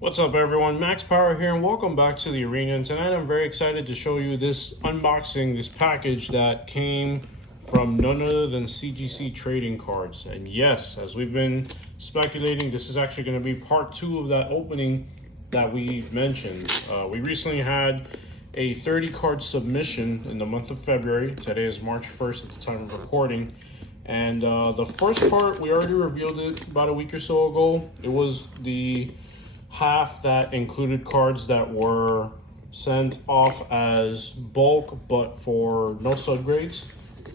What's up everyone, Max Power here and welcome back to the arena. And tonight I'm very excited to show you this unboxing, this package that came from none other than CGC trading cards. And yes, as we've been speculating, this is actually going to be part 2 of that opening that we mentioned. We recently had a 30 card submission in the month of February. Today is March 1st at the time of recording. And the first part, we already revealed it about a week or so ago. It was the half that included cards that were sent off as bulk but for no subgrades.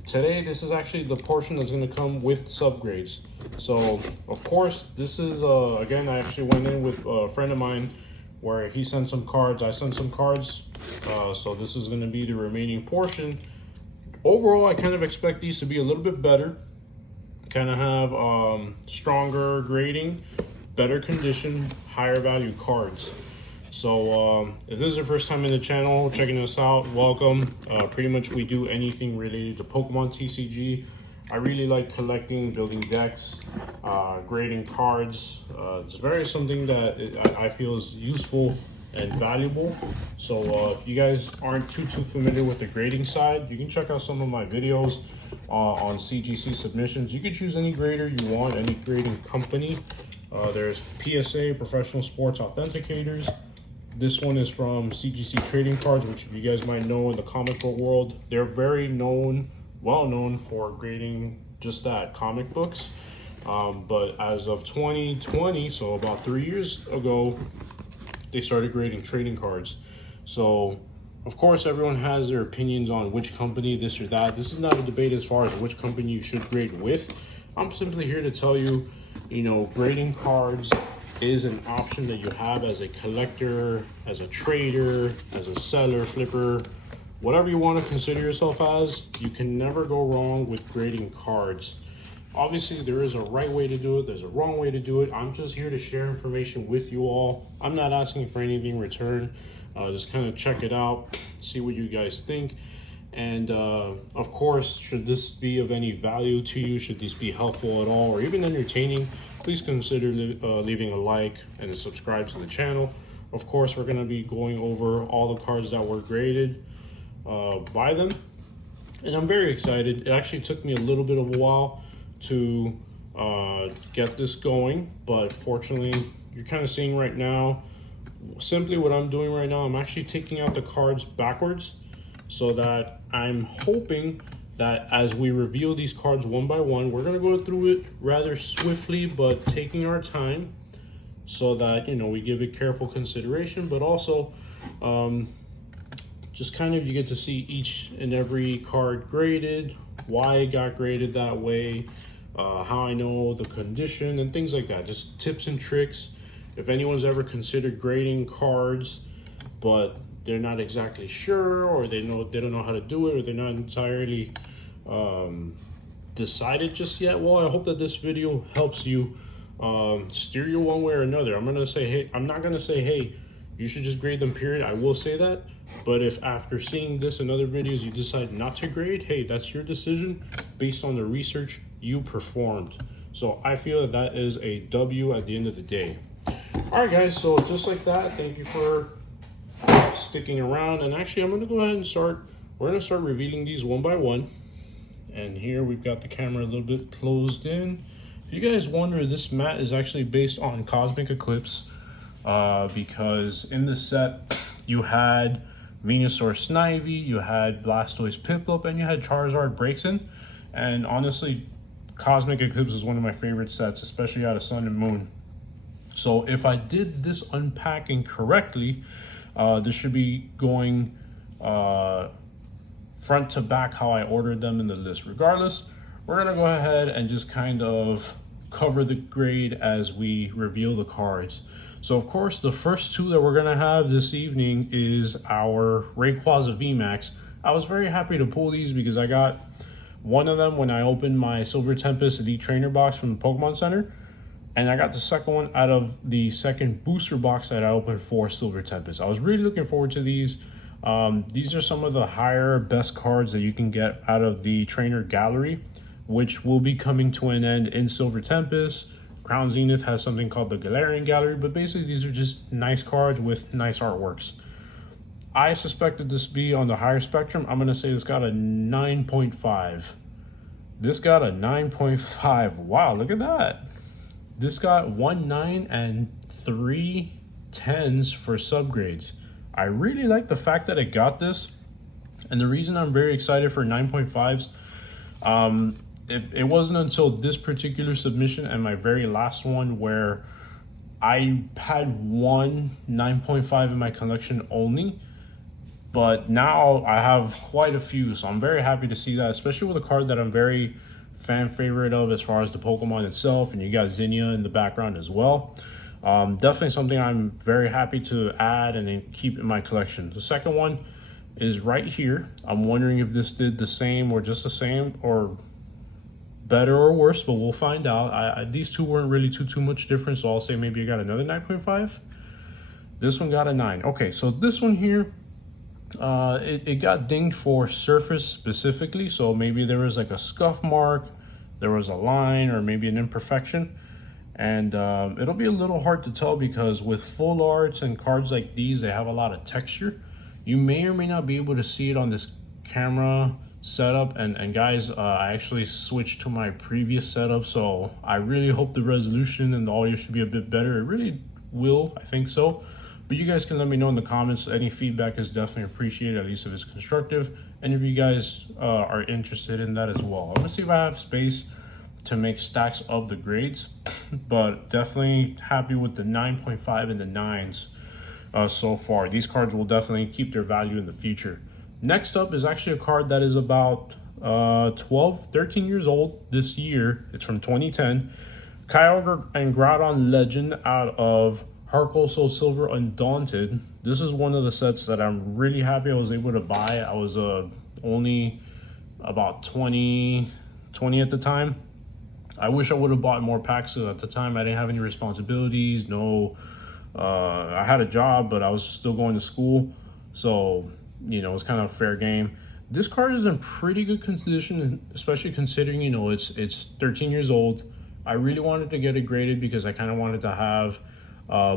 Today this is actually the portion that's going to come with subgrades. So of course this is again, I actually went in with a friend of mine where he sent some cards, I sent some cards, so this is going to be the remaining portion. Overall I kind of expect these to be a little bit better, kind of have stronger grading, better condition, higher value cards. So if this is your first time in the channel checking us out, welcome. Pretty much we do anything related to Pokemon TCG. I really like collecting, building decks, grading cards. It's very something that I feel is useful and valuable. So if you guys aren't too familiar with the grading side, you can check out some of my videos on CGC submissions. You can choose any grader you want, any grading company. There's PSA, Professional Sports Authenticators. This one is from CGC Trading Cards, which you guys might know in the comic book world. They're very well known for grading just that, comic books. But as of 2020, so about 3 years ago, they started grading trading cards. So of course everyone has their opinions on which company, this or that. This is not a debate as far as which company you should grade with. I'm simply here to tell you, grading cards is an option that you have as a collector, as a trader, as a seller, flipper, whatever you want to consider yourself as. You can never go wrong with grading cards. Obviously there is a right way to do it, there's a wrong way to do it. I'm just here to share information with you all. I'm not asking for anything in return. Just kind of check it out, see what you guys think. And of course, should this be of any value to you, should these be helpful at all or even entertaining, please consider leaving a like and a subscribe to the channel. Of course, we're going to be going over all the cards that were graded by them, and I'm very excited. It actually took me a little bit of a while to get this going, but fortunately you're kind of seeing right now simply what I'm doing right now. I'm actually taking out the cards backwards, so that I'm hoping that as we reveal these cards one by one, we're going to go through it rather swiftly, but taking our time, so that, we give it careful consideration, but also just kind of you get to see each and every card graded, why it got graded that way, how I know the condition and things like that. Just tips and tricks. If anyone's ever considered grading cards, but they're not exactly sure, or they don't know how to do it, or they're not entirely decided just yet, well, I hope that this video helps you steer you one way or another. I'm not gonna say, hey, you should just grade them, period. I will say that, but if after seeing this and other videos you decide not to grade, hey, that's your decision based on the research you performed. So I feel that is a W at the end of the day. All right guys, so just like that, thank you for sticking around. And actually I'm going to go ahead and we're going to start revealing these one by one. And here we've got the camera a little bit closed in. If you guys wonder, this mat is actually based on Cosmic Eclipse, because in the set you had Venusaur Snivy, you had Blastoise Piplup, and you had Charizard Braixen. And honestly, Cosmic Eclipse is one of my favorite sets, especially out of Sun and Moon. So if I did this unpacking correctly, this should be going front to back how I ordered them in the list. Regardless, we're gonna go ahead and just kind of cover the grade as we reveal the cards. So of course, the first two that we're gonna have this evening is our Rayquaza VMAX. I was very happy to pull these because I got one of them when I opened my Silver Tempest Elite Trainer box from the Pokemon Center, and I got the second one out of the second booster box that I opened for Silver Tempest. I was really looking forward to these. These are some of the higher, best cards that you can get out of the trainer gallery, which will be coming to an end in Silver Tempest. Crown Zenith has something called the Galarian Gallery, but basically these are just nice cards with nice artworks. I suspected this to be on the higher spectrum. I'm gonna say this got a 9.5. This got a 9.5. Wow, look at that. This got 1 9 and 3 10s for subgrades. I really like the fact that it got this. And the reason I'm very excited for 9.5s, it wasn't until this particular submission and my very last one where I had one 9.5 in my collection only. But now I have quite a few, so I'm very happy to see that, especially with a card that I'm very fan favorite of as far as the Pokemon itself, and you got Zinnia in the background as well. Definitely something I'm very happy to add and then keep in my collection. The second one is right here. I'm wondering if this did the same or just the same or better or worse, but we'll find out. These two weren't really too much different, so I'll say maybe I got another 9.5. This one got a 9. Okay, so this one here, it got dinged for surface specifically, so maybe there was like a scuff mark, there was a line, or maybe an imperfection. And it'll be a little hard to tell because with full arts and cards like these, they have a lot of texture. You may or may not be able to see it on this camera setup. And guys, I actually switched to my previous setup, so I really hope the resolution and the audio should be a bit better. It really will, I think so. But you guys can let me know in the comments. Any feedback is definitely appreciated, at least if it's constructive. And if you guys are interested in that as well. I'm gonna see if I have space to make stacks of the grades, but definitely happy with the 9.5 and the 9s so far. These cards will definitely keep their value in the future. Next up is actually a card that is about 13 years old this year. It's from 2010. Kyogre and Groudon Legend out of Heart Gold Soul Silver Undaunted. This is one of the sets that I'm really happy I was able to buy. I was only about 20 at the time. I wish I would have bought more packs. At the time I didn't have any responsibilities. I had a job, but I was still going to school, so you know, it was kind of a fair game. This card is in pretty good condition, especially considering, you know, it's 13 years old. I really wanted to get it graded because I kind of wanted to have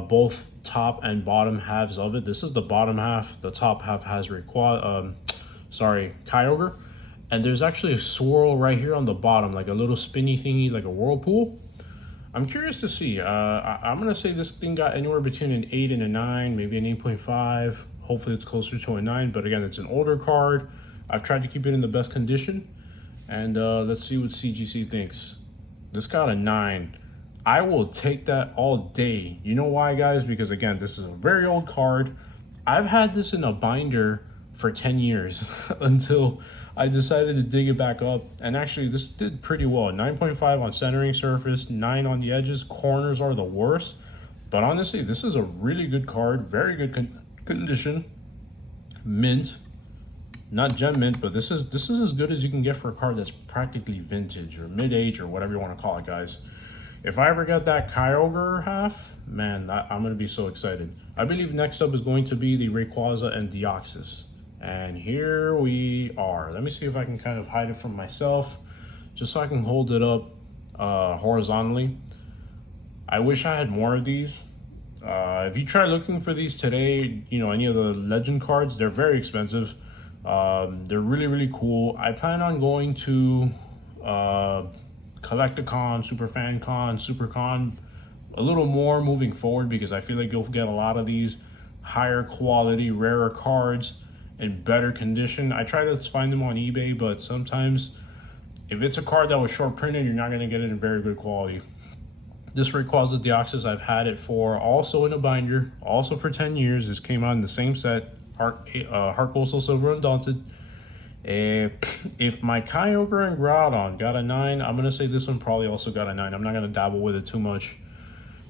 both top and bottom halves of it. This is the bottom half. The top half has Kyogre, and there's actually a swirl right here on the bottom, like a little spinny thingy, like a whirlpool. I'm curious to see. I'm gonna say this thing got anywhere between an 8 and a 9, maybe an 8.5. Hopefully it's closer to a 9, but again, it's an older card. I've tried to keep it in the best condition, and let's see what CGC thinks. This got a 9. I will take that all day. You know why, guys? Because again, this is a very old card. I've had this in a binder for 10 years until I decided to dig it back up. And actually, this did pretty well. 9.5 on centering surface, 9 on the edges. Corners are the worst. But honestly, this is a really good card. Very good condition. Mint. Not gem mint, but this is as good as you can get for a card that's practically vintage or mid-age or whatever you want to call it, guys. If I ever get that Kyogre half, man, I'm going to be so excited. I believe next up is going to be the Rayquaza and Deoxys. And here we are. Let me see if I can kind of hide it from myself, just so I can hold it up horizontally. I wish I had more of these. If you try looking for these today, you know, any of the legend cards, they're very expensive. They're really, really cool. I plan on going to Collecticon, SuperFanCon, SuperCon a little more moving forward, because I feel like you'll get a lot of these higher quality, rarer cards in better condition. I try to find them on eBay, but sometimes if it's a card that was short printed, you're not going to get it in very good quality. This Rayquaza Deoxys, I've had it for also in a binder, also for 10 years. This came out in the same set, Heart Gold Soul Silver Undaunted. If my Kyogre and Groudon got a 9, I'm going to say this one probably also got a 9. I'm not going to dabble with it too much.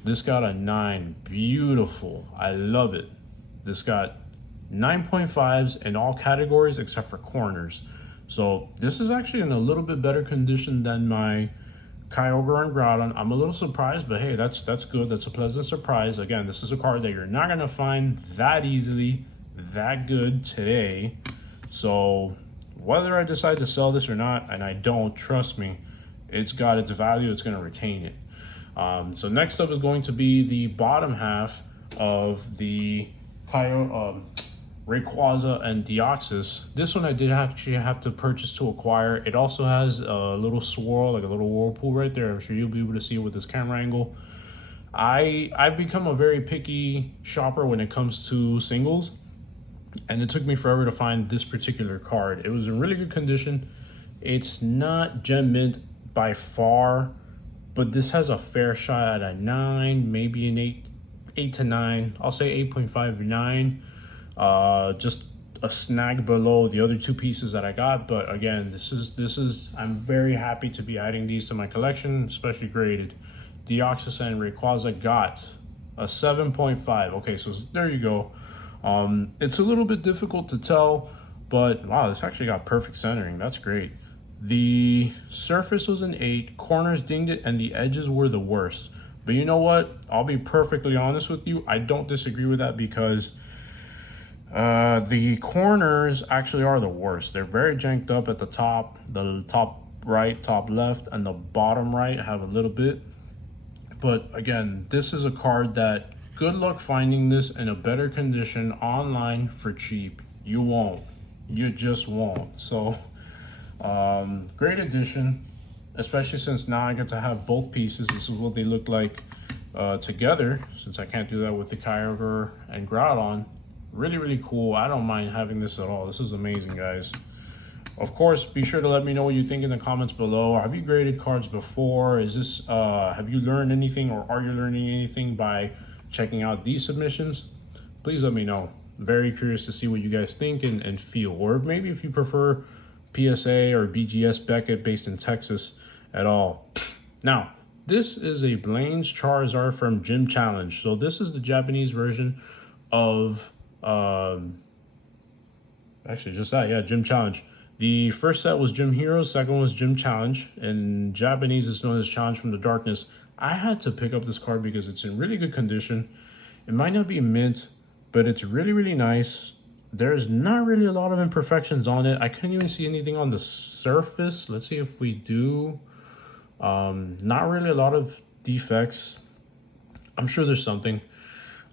This got a 9. Beautiful. I love it. This got 9.5s in all categories except for corners. So this is actually in a little bit better condition than my Kyogre and Groudon. I'm a little surprised, but hey, that's good. That's a pleasant surprise. Again, this is a card that you're not going to find that easily, that good today. So whether I decide to sell this or not, and I don't, trust me, it's got its value. It's going to retain it. So next up is going to be the bottom half of the Rayquaza and Deoxys. This one I did actually have to purchase to acquire. It also has a little swirl, like a little whirlpool right there. I'm sure you'll be able to see it with this camera angle. I've become a very picky shopper when it comes to singles, and it took me forever to find this particular card. It was in really good condition. It's not gem mint by far, but this has a fair shot at a 9, maybe an 8 to 9. I'll say 8.5 or 9. Just a snag below the other two pieces that I got. But again, this is I'm very happy to be adding these to my collection, especially graded. Deoxys and Rayquaza got a 7.5. Okay, so there you go. It's a little bit difficult to tell, but wow, this actually got perfect centering. That's great. The surface was an 8, corners dinged it, and the edges were the worst. But you know what? I'll be perfectly honest with you. I don't disagree with that because the corners actually are the worst. They're very janked up at the top right, top left, and the bottom right have a little bit. But again, this is a card that good luck finding this in a better condition online for cheap. You won't. You just won't. So great addition, especially since now I get to have both pieces. This is what they look like together, since I can't do that with the Kyogre and Groudon. Really, really cool. I don't mind having this at all. This is amazing, guys. Of course, be sure to let me know what you think in the comments below. Have you graded cards before? Is this have you learned anything, or are you learning anything by checking out these submissions? Please let me know. Very curious to see what you guys think and feel, or maybe if you prefer PSA or BGS Beckett based in Texas at all. Now, this is a Blaine's Charizard from Gym Challenge. So this is the Japanese version of actually just that, yeah, Gym Challenge. The first set was Gym Heroes, second was Gym Challenge. In Japanese, it's known as Challenge from the Darkness. I had to pick up this card because it's in really good condition. It might not be mint, but it's really, really nice. There's not really a lot of imperfections on it. I couldn't even see anything on the surface. Let's see if we do. Not really a lot of defects. I'm sure there's something.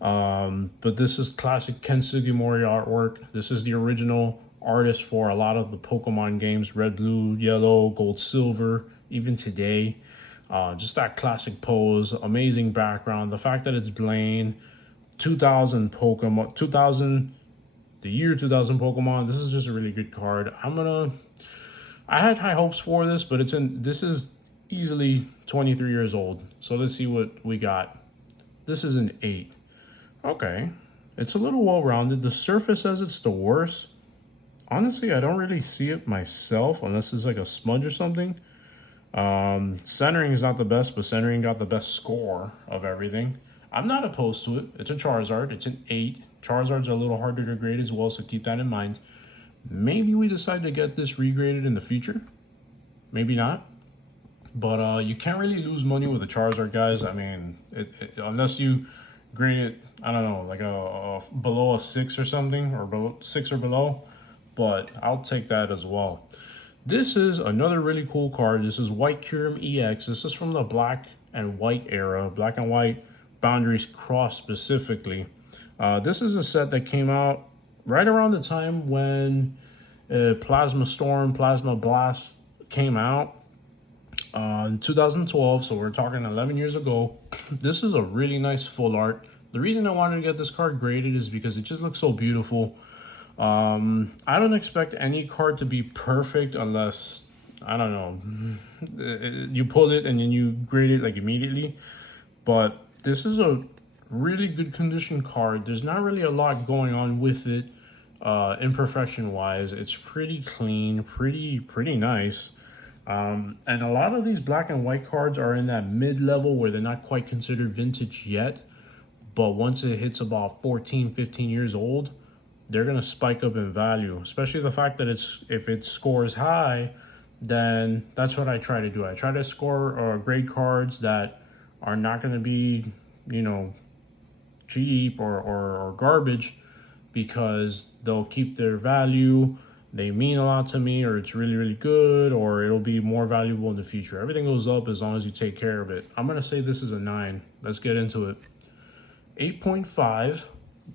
But this is classic Ken Sugimori artwork. This is the original artist for a lot of the Pokemon games, red, blue, yellow, gold, silver, even today. Just that classic pose, amazing background. The fact that it's Blaine, 2000 Pokemon, the year 2000 Pokemon. This is just a really good card. I had high hopes for this, but this is easily 23 years old. So let's see what we got. This is an 8. Okay, it's a little well-rounded. The surface says it's the worst. Honestly, I don't really see it myself unless it's like a smudge or something. Centering is not the best, but centering got the best score of everything. I'm not opposed to it. It's a Charizard. It's an 8. Charizards are a little harder to grade as well, so keep that in mind. Maybe we decide to get this regraded in the future. Maybe not. But you can't really lose money with a Charizard, guys. I mean, unless you grade it, I don't know, like a below a 6 or something, or below 6 or below. But I'll take that as well. This is another really cool card. This is White Kyurem EX. This is from the black and white era, black and white boundaries cross specifically. This is a set that came out right around the time when Plasma Storm, Plasma Blast came out in 2012. So we're talking 11 years ago. This is a really nice full art. The reason I wanted to get this card graded is because it just looks so beautiful. I don't expect any card to be perfect unless, I don't know, you pull it and then you grade it like immediately. But this is a really good condition card. There's not really a lot going on with it, imperfection wise. It's pretty clean, pretty nice. And a lot of these black and white cards are in that mid-level where they're not quite considered vintage yet. But once it hits about 14, 15 years old, they're going to spike up in value, especially the fact that if it scores high, then that's what I try to do. I try to score grade cards that are not going to be, you know, cheap or garbage, because they'll keep their value. they mean a lot to me, or it's really, really good, or it'll be more valuable in the future. Everything goes up as long as you take care of it. I'm going to say this is a 9. Let's get into it. 8.5.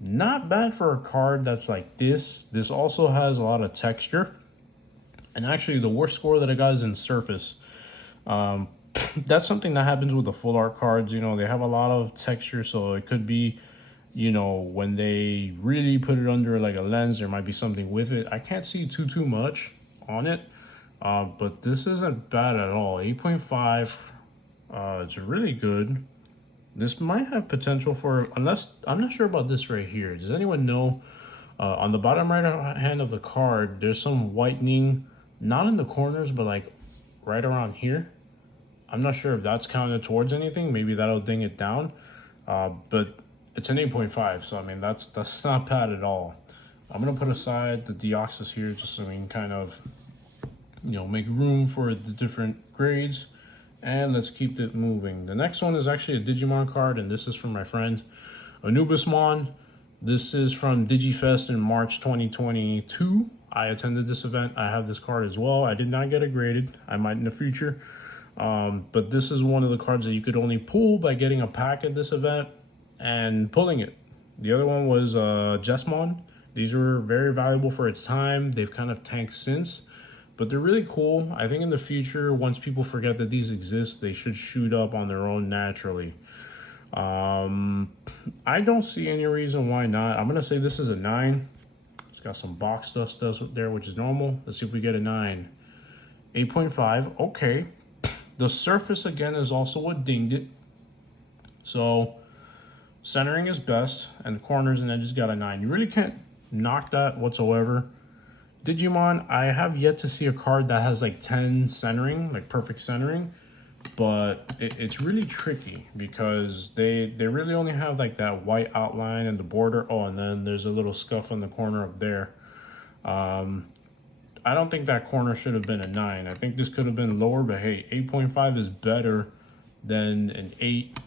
Not bad for a card that's like this. This also has a lot of texture. And actually, the worst score that I got is in surface. That's something that happens with the full art cards. You know, they have a lot of texture, so it could be, you know, when they really put it under like a lens, there might be something with it. I can't see too much on it, but this isn't bad at all. 8.5, it's really good. This might have potential for, unless, I'm not sure about this right here. Does anyone know? On the bottom right hand of the card, there's some whitening, not in the corners, but like right around here. I'm not sure if that's counted towards anything. Maybe that'll ding it down. But it's an 8.5, so I mean, that's not bad at all. I'm gonna put aside the Deoxys here just so we can kind of, you know, make room for the different grades. And let's keep it moving. The next one is actually a Digimon card, and this is from my friend Anubismon. This is from DigiFest in March 2022. I attended this event. I have this card as well. I did not get it graded. I might in the future. But this is one of the cards that you could only pull by getting a pack at this event and pulling it. The other one was Jesmon. These were very valuable for its time. They've kind of tanked since, but they're really cool. I think in the future, once people forget that these exist, they should shoot up on their own naturally. I don't see any reason why not. I'm gonna say this is a 9. It's got some box dust there, which is normal. Let's see if we get a 9. 8.5. Okay. The surface again is also what dinged it. So centering is best, and the corners and edges got a 9. You really can't knock that whatsoever. Digimon, I have yet to see a card that has like 10 centering, like perfect centering, but it's really tricky because they really only have like that white outline and the border. Oh, and then there's a little scuff on the corner up there. I don't think that corner should have been a 9. I think this could have been lower, but hey, 8.5 is better than an 8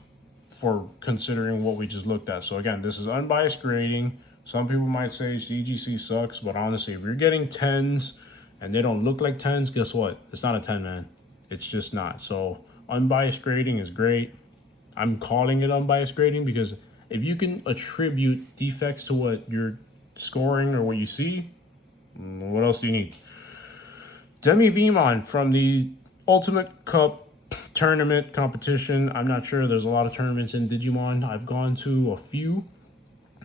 for considering what we just looked at. So again, this is unbiased grading. Some people might say CGC sucks, but honestly, if you're getting 10s and they don't look like 10s, guess what? It's not a 10, man. It's just not. So unbiased grading is great. I'm calling it unbiased grading because if you can attribute defects to what you're scoring or what you see, what else do you need? Digimon from the Ultimate Cup tournament competition. I'm not sure. There's a lot of tournaments in Digimon. I've gone to a few,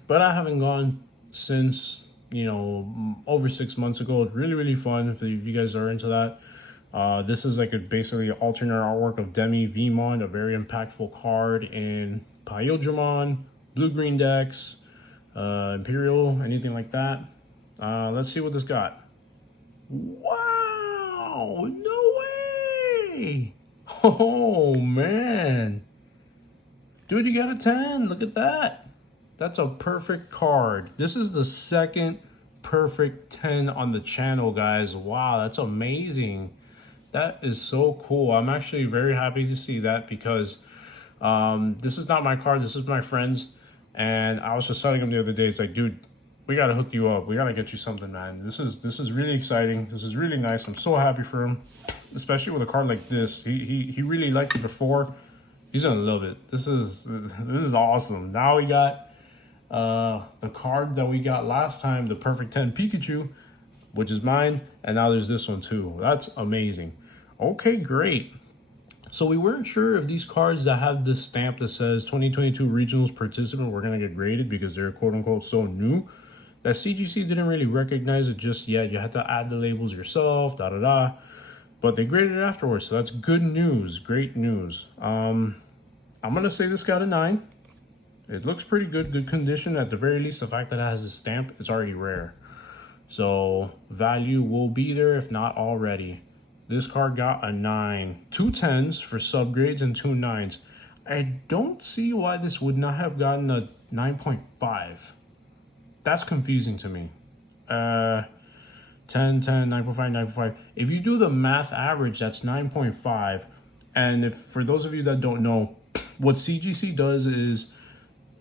but I haven't gone since, you know, over 6 months ago. It's really, really fun if you guys are into that. This is like basically an alternate artwork of Digimon, a very impactful card in Pyodramon, Blue-Green decks, Imperial, anything like that. Let's see what this got. Wow, no way. Oh, man. Dude, you got a 10. Look at that. That's a perfect card. This is the second perfect 10 on the channel, guys. Wow, that's amazing. That is so cool. I'm actually very happy to see that because this is not my card. This is my friend's. And I was just telling him the other day, it's like, dude, we got to hook you up. We got to get you something, man. This is really exciting. This is really nice. I'm so happy for him, especially with a card like this. He really liked it before. He's going to love it. This is awesome. Now we got the card that we got last time, the Perfect 10 Pikachu, which is mine. And now there's this one too. That's amazing. Okay, great. So we weren't sure if these cards that have this stamp that says 2022 Regionals Participant were going to get graded because they're quote-unquote so new that CGC didn't really recognize it just yet. You had to add the labels yourself, da-da-da. But they graded it afterwards, so that's good news. Great news. I'm going to say this got a 9. It looks pretty good. Good condition. At the very least, the fact that it has a stamp, it's already rare. So value will be there, if not already. This card got a 9. 2 10s for subgrades and 2 9s. I don't see why this would not have gotten a 9.5. That's confusing to me. 10, 10, 9.5, 9.5. If you do the math average, that's 9.5. And if for those of you that don't know, what CGC does is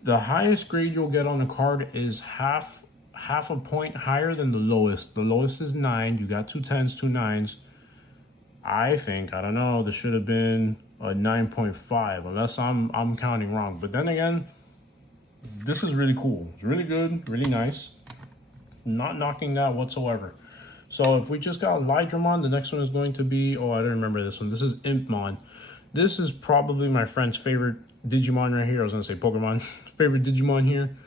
the highest grade you'll get on a card is half half a point higher than the lowest. The lowest is 9. You got 2 10s, 2 9s. I think, I don't know, this should have been a 9.5, unless I'm counting wrong. But then again, this is really cool. It's really good, really nice. Not knocking that whatsoever. So if we just got Lydramon, the next one is going to be, oh, I don't remember this one. This is Impmon. This is probably my friend's favorite Digimon right here. I was gonna say Pokemon. Favorite Digimon here.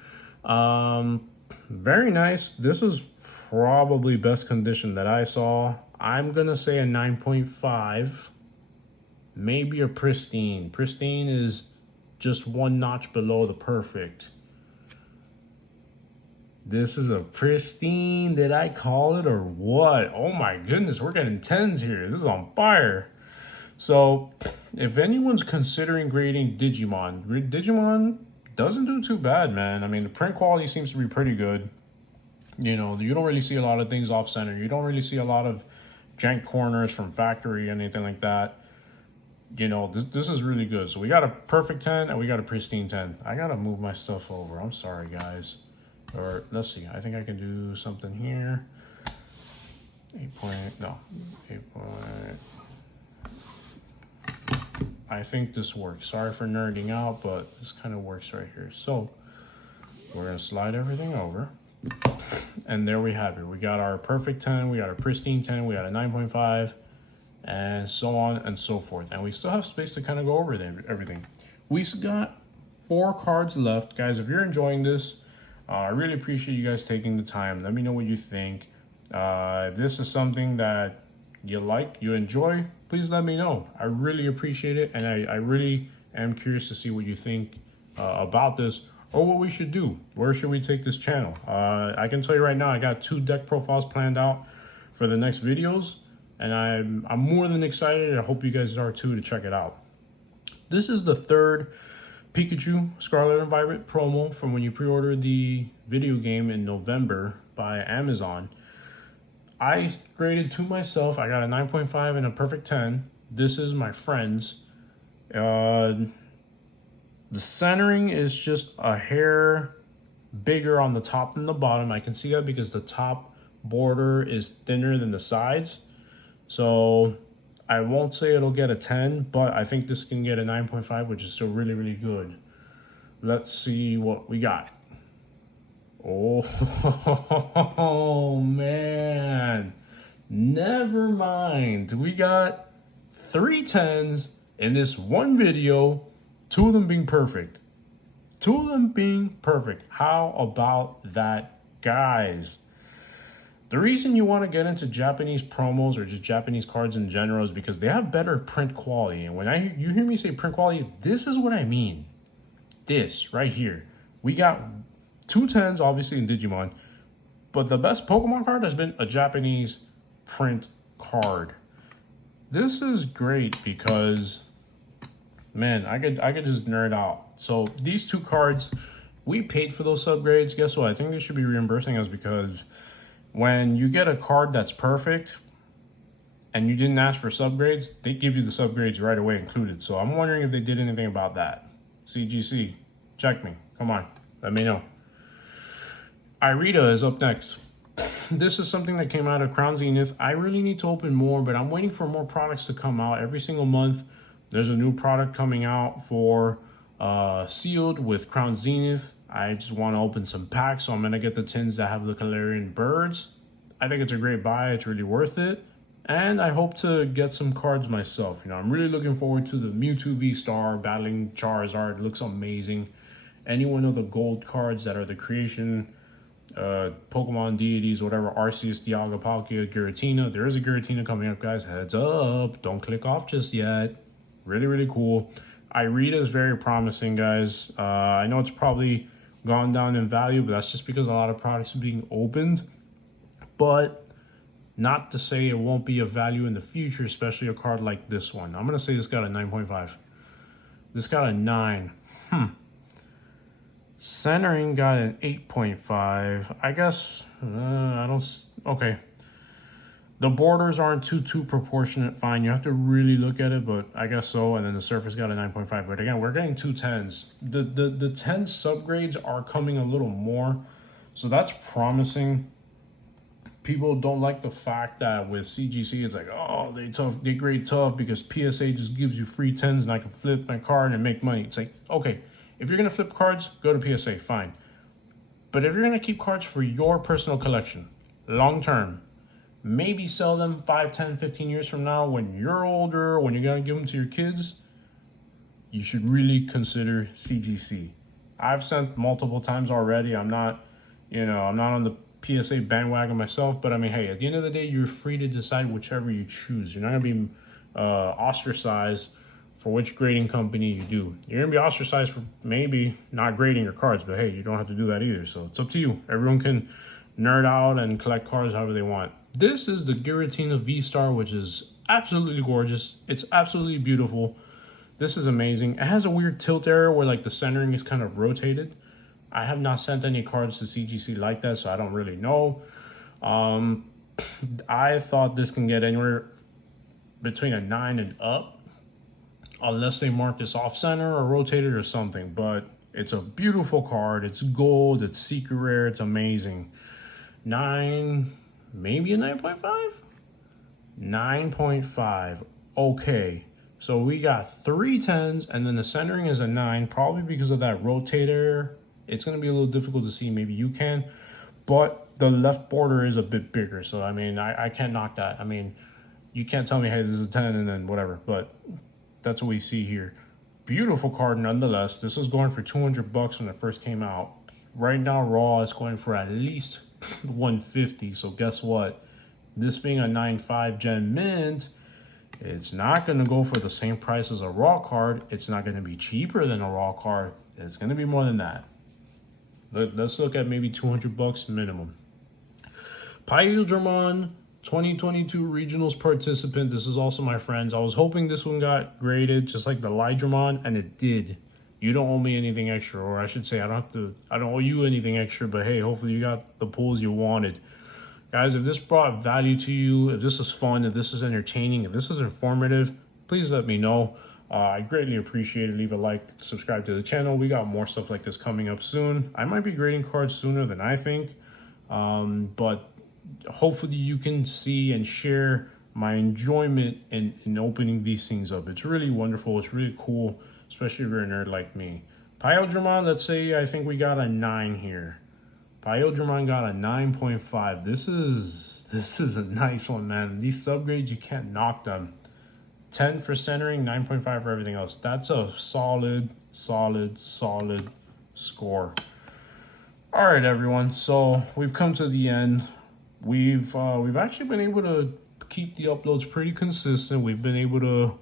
Very nice. This is probably best condition that I saw. I'm gonna say a 9.5. Maybe a pristine. Pristine is just one notch below the perfect. This is a pristine. Did I call it or what? Oh my goodness, we're getting 10s here. This is on fire. So if anyone's considering grading Digimon doesn't do too bad, man. I mean, the print quality seems to be pretty good. You know, you don't really see a lot of things off center. You don't really see a lot of jank corners from factory, anything like that. You know, this is really good. So we got a perfect 10 and we got a pristine 10. I gotta move my stuff over. I'm sorry, guys. Or let's see. I think I can do something here. 8 point. I think this works. Sorry for nerding out, but this kind of works right here. So we're gonna slide everything over. And there we have it. We got our perfect 10, we got a pristine 10, we got a 9.5, and so on and so forth. And we still have space to kind of go over everything. We got 4 cards left. Guys, if you're enjoying this, I really appreciate you guys taking the time. Let me know what you think. If this is something that you like, you enjoy, please let me know. I really appreciate it, and I really am curious to see what you think about this, or what we should do. Where should we take this channel? I can tell you right now, I got 2 deck profiles planned out for the next videos, and I'm more than excited. I hope you guys are too, to check it out. This is the 3rd Pikachu Scarlet and Violet promo from when you pre-ordered the video game in November by Amazon. I graded to myself. I got a 9.5 and a perfect 10. This is my friend's. The centering is just a hair bigger on the top than the bottom. I can see that because the top border is thinner than the sides. So I won't say it'll get a 10, but I think this can get a 9.5, which is still really, really good. Let's see what we got. Oh, man. Never mind. We got 3 10s in this one video, 2 of them being perfect. 2 of them being perfect. How about that, guys? The reason you want to get into Japanese promos or just Japanese cards in general is because they have better print quality. And when you hear me say print quality, this is what I mean. This right here. We got 2 10s, obviously, in Digimon. But the best Pokemon card has been a Japanese print card. This is great because, man, I could just nerd out. So these 2 cards, we paid for those subgrades. Guess what? I think they should be reimbursing us, because when you get a card that's perfect and you didn't ask for subgrades, they give you the subgrades right away included. So I'm wondering if they did anything about that. CGC, check me. Come on, let me know. Irida is up next. This is something that came out of Crown Zenith. I really need to open more, but I'm waiting for more products to come out. Every single month, there's a new product coming out for sealed with Crown Zenith. I just want to open some packs, so I'm going to get the tins that have the Galarian birds. I think it's a great buy. It's really worth it. And I hope to get some cards myself. You know, I'm really looking forward to the Mewtwo V-Star battling Charizard. It looks amazing. Any one of the gold cards that are the creation Pokemon deities, whatever, Arceus, Dialga, Palkia, Giratina. There is a Giratina coming up, guys. Heads up. Don't click off just yet. Really, really cool. Irida is very promising, guys. I know it's probably gone down in value, but that's just because a lot of products are being opened. But not to say it won't be of value in the future, especially a card like this one. I'm going to say this got a 9.5. This got a 9. Centering got an 8.5. I guess, I don't, okay. The borders aren't too proportionate. Fine, you have to really look at it, but I guess so. And then the surface got a 9.5. But again, we're getting 2 10s. The 10 subgrades are coming a little more. So that's promising. People don't like the fact that with CGC, it's like, oh, they grade tough because PSA just gives you free 10s and I can flip my card and make money. It's like, okay, if you're going to flip cards, go to PSA, fine. But if you're going to keep cards for your personal collection, long term, maybe sell them 5, 10, 15 years from now when you're older, when you're going to give them to your kids, you should really consider CGC. I've sent multiple times already. I'm not on the PSA bandwagon myself, but I mean, hey, at the end of the day, you're free to decide whichever you choose. You're not going to be ostracized for which grading company you do. You're going to be ostracized for maybe not grading your cards, but hey, you don't have to do that either. So it's up to you. Everyone can nerd out and collect cards however they want. This is the Giratina V-Star, which is absolutely gorgeous. It's absolutely beautiful. This is amazing. It has a weird tilt error where like the centering is kind of rotated. I have not sent any cards to CGC like that, so I don't really know. I thought this can get anywhere between a 9 and up, unless they mark this off center or rotated or something. But it's a beautiful card. It's gold. It's secret rare. It's amazing. 9, maybe a 9.5? 9.5. Okay. So we got 3 10s, and then the centering is a 9, probably because of that rotator. It's going to be a little difficult to see. Maybe you can. But the left border is a bit bigger. So, I mean, I can't knock that. I mean, you can't tell me, hey, this is a 10 and then whatever. But that's what we see here. Beautiful card nonetheless. This was going for $200 when it first came out. Right now, raw is going for at least $150. So guess what? This being a 9.5 Gen Mint, it's not going to go for the same price as a raw card. It's not going to be cheaper than a raw card. It's going to be more than that. Let's look at maybe $200 minimum. Digimon 2022 Regionals participant. This is also my friends. I was hoping this one got graded just like the Digimon, and it did. You don't owe me anything extra, or I should say I don't owe you anything extra, but hey, hopefully you got the pulls you wanted. Guys, if this brought value to you, if this was fun, if this is entertaining, if this is informative, please let me know. I greatly appreciate it. Leave a like, subscribe to the channel. We got more stuff like this coming up soon. I might be grading cards sooner than I think, but hopefully you can see and share my enjoyment in opening these things up. It's really wonderful. It's really cool, especially if you're a nerd like me. Digimon, let's say I think we got a 9 here. Digimon got a 9.5. This is a nice one, man. These subgrades, you can't knock them. 10 for centering, 9.5 for everything else. That's a solid score. All right, everyone. So we've come to the end. We've actually been able to keep the uploads pretty consistent. We've been able to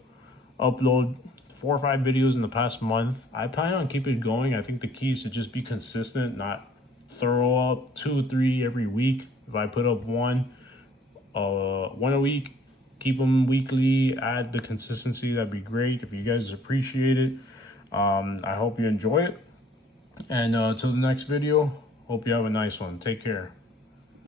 upload 4 or 5 videos in the past month. I plan on keeping it going. I think the key is to just be consistent, not throw up 2 or 3 every week. If I put up one a week, keep them weekly, add the consistency, that'd be great if you guys appreciate it. I hope you enjoy it, and till the next video, hope you have a nice one. Take care.